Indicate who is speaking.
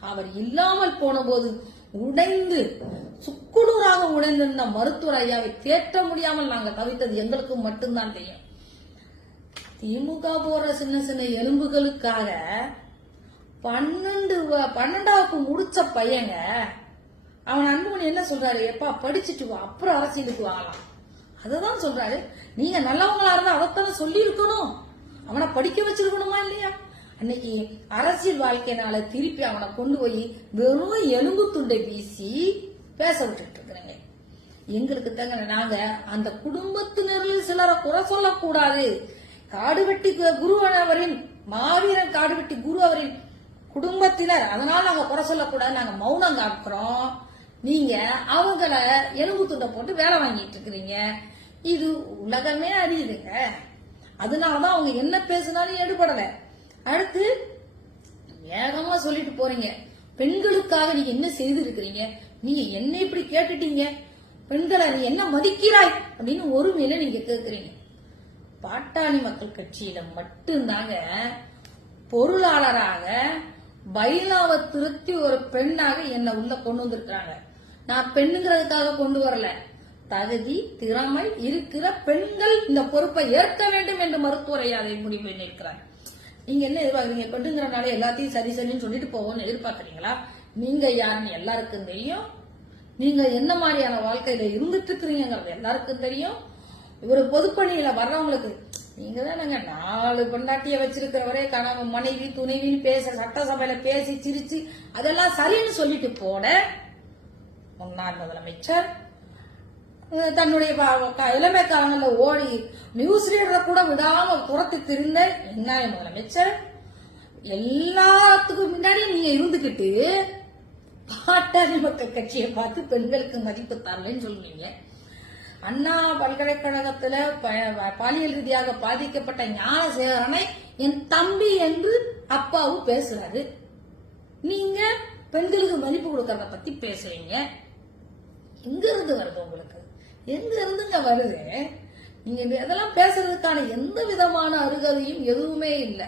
Speaker 1: அவர் இல்லாமல் போன போது உடைந்து சுக்குடூராக உடைந்திருந்த மருத்துவர் ஐயாவை தேற்ற முடியாமல் நாங்கள் தவித்தது எங்களுக்கு மட்டும்தான் தெரியும். திமுக போற சின்ன சின்ன எலும்புகளுக்காக பன்னெண்டு பன்னெண்டாவுக்கு பன்னெண்டாவது முடிச்ச பையங்க அவன் அன்புமணி என்ன சொல்றாரு? எப்பா படிச்சுட்டு வா அப்புறம் அரசியலுக்கு வாங்கலாம். அததான் சொல்றாரு. நீங்க நல்லவங்களா இருந்தா அதைத்தானே சொல்லி இருக்கணும் அவனை படிக்க வச்சிருக்கணுமா இல்லையா? அன்னைக்கு அரசியல் வாழ்க்கையினால திருப்பி அவனை கொண்டு போய் வெறும் எலும்பு துண்டை வீசி பேச விட்டுட்டு இருக்கிறீங்க. எங்களுக்கு தங்க நாங்க அந்த குடும்பத்தினரில் சிலரை குறை சொல்லக்கூடாது. காடுவெட்டி குருவனவரின் அவரின் மாவீரன் காடுவெட்டி குரு அவரின் குடும்பத்தினர். அதனால நாங்க குறை சொல்லக்கூடாது. நாங்க மௌனம் காக்கிறோம். நீங்க அவங்கள எலும்பு துண்டை போட்டு வேலை வாங்கிட்டு இருக்கிறீங்க. இது உலகமே அறியுதுங்க. அதனாலதான் அவங்க என்ன பேசினாலும் எடுபடல அடுத்து வேகமா சொல்லிட்டு போறீங்க. பெண்களுக்காக நீங்க என்ன செய்திருக்கிறீங்க? நீங்க என்ன இப்படி கேட்டுட்டீங்க? பெண்களை நீ என்ன மதிக்கிறாய்? அப்படின்னு ஒருமையில நீங்க கேக்குறீங்க. பாட்டாளி மக்கள் கட்சியில மட்டும்தாங்க பொருளாளராக பைலாவை திருத்தி ஒரு பெண்ணாக என்னை உள்ள கொண்டு வந்திருக்கிறாங்க. நான் பெண்ணுங்கிறதுக்காக கொண்டு வரல. தகுதி திறமை இருக்கிற பெண்கள் இந்த பொறுப்பை ஏற்க வேண்டும் என்று மருத்துவரை அதை முடிவு நிற்கிறார் நீங்க என்ன எதிர்பார்க்குறீங்க? பெண்ணுங்கிறனால எல்லாத்தையும் சரி சரின்னு சொல்லிட்டு போவோம்னு எதிர்பார்க்குறீங்களா? நீங்க யாருன்னு எல்லாருக்கும் தெரியும். நீங்க என்ன மாதிரியான வாழ்க்கையில இருந்துட்டு இருக்கிறீங்கிறது எல்லாருக்கும் தெரியும். ஒரு பொதுப்பணியில வர்றவங்களுக்கு நீங்க தானங்க நாலு பொண்டாட்டிய வச்சிருக்கிறவரே கணவன் மனைவி துணைவின்னு பேச சட்டசபையில பேசி சிரிச்சு அதெல்லாம் சரின்னு சொல்லிட்டு போன முன்னாள் முதலமைச்சர் தன்னுடைய ப- இளமை ஓடி நியூஸ் ரீடரை கூட விடாம துரத்தி திரிந்த என்ன முதலமைச்சர்? எல்லாத்துக்கும் முன்னாடி நீங்க இருந்துகிட்டு பாட்டாளி மக்கள் கட்சியை பார்த்து பெண்களுக்கு மதிப்பு தரலன்னு சொல்லுவீங்க. அண்ணா பல்கலைக்கழகத்துல ப- பாலியல் ரீதியாக பாதிக்கப்பட்ட ஞானசேகரனை என் தம்பி என்று அப்பாவும் பேசுறாரு. நீங்க பெண்களுக்கு மதிப்பு கொடுக்கறத பத்தி பேசுறீங்க. இங்க இருந்து வருது உங்களுக்கு? எங்க இருந்துங்க வருது? நீங்க இதெல்லாம் பேசுறதுக்கான எந்த விதமான அருகதையும் எதுவுமே இல்லை.